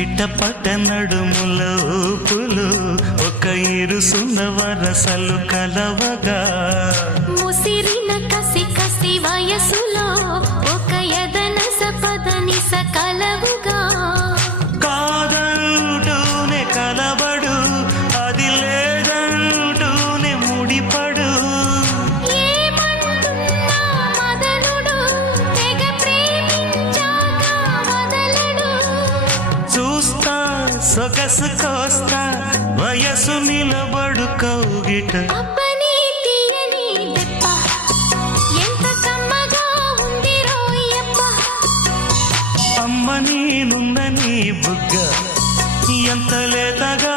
చిట్టపట్ట నడుముల ఊపులు ఒక ఇరుసున్న వరసలు కలవగా ముసిరిన కసి కసి వయసులో ఒక యదన సపదనిస కలవుగా కాదంటూనే కలబడు అది లేదంటూనే ముడిపడు ఏమంటున్నా మదనుడు తెగ ప్రేమించాక వదలడు చూస్తా సొగసు కోస్తా వయసు నిలబడు కౌగిట అబ్బని తీయని దెప్ప ఎంత కమ్మగా ఉంది రోయప్ప అమ్మ నేనున్న నీ బుగ్గ ఎంత లేతగా